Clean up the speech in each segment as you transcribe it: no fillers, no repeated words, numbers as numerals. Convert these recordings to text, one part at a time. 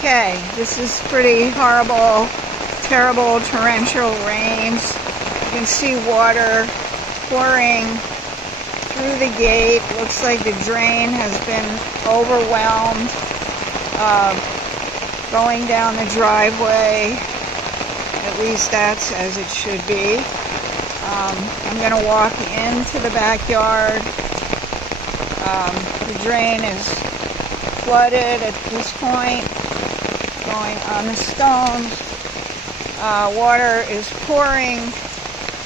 Okay, this is pretty horrible, terrible torrential rains. You can see water pouring through the gate. Looks like the drain has been overwhelmed, going down the driveway. At least that's as it should be. I'm going to walk into the backyard. The drain is flooded at this point, going on the stones. Water is pouring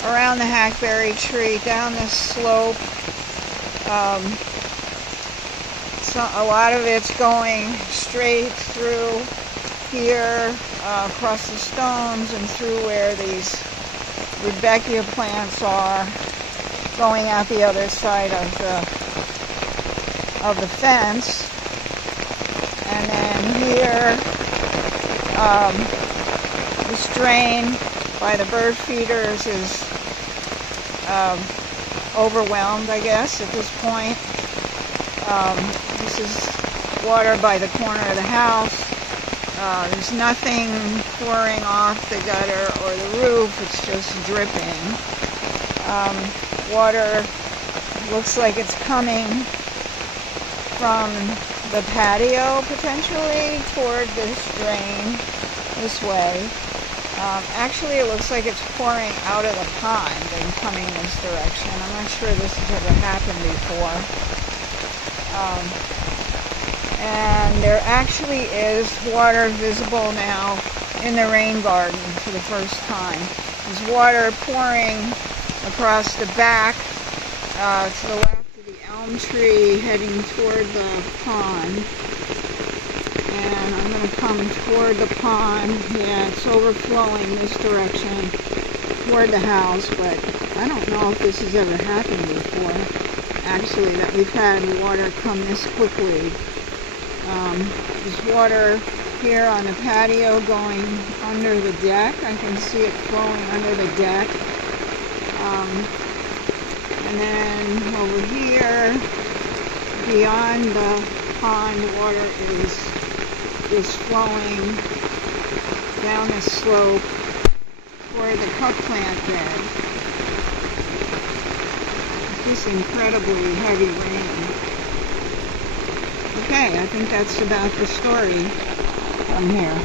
around the hackberry tree, down this slope. So a lot of it's going straight through here, across the stones and through where these rudbeckia plants are, going out the other side of the fence. And then here, this drain by the bird feeders is overwhelmed, I guess, at this point. This is water by the corner of the house. There's nothing pouring off the gutter or the roof, it's just dripping. Water looks like it's coming from the patio, potentially, toward this drain, this way. Actually, it looks like it's pouring out of the pond and coming this direction. I'm not sure this has ever happened before. And there actually is water visible now in the rain garden for the first time. There's water pouring across the back, to the left of the elm tree, heading toward the pond. And I'm going to come toward the pond. Yeah, it's overflowing this direction toward the house, but I don't know if this has ever happened before, actually, that we've had water come this quickly. There's water here on the patio going under the deck. I can see it flowing under the deck. And then over here, beyond the pond, water is flowing down the slope toward the cup plant bed. This incredibly heavy rain. Okay, I think that's about the story from here.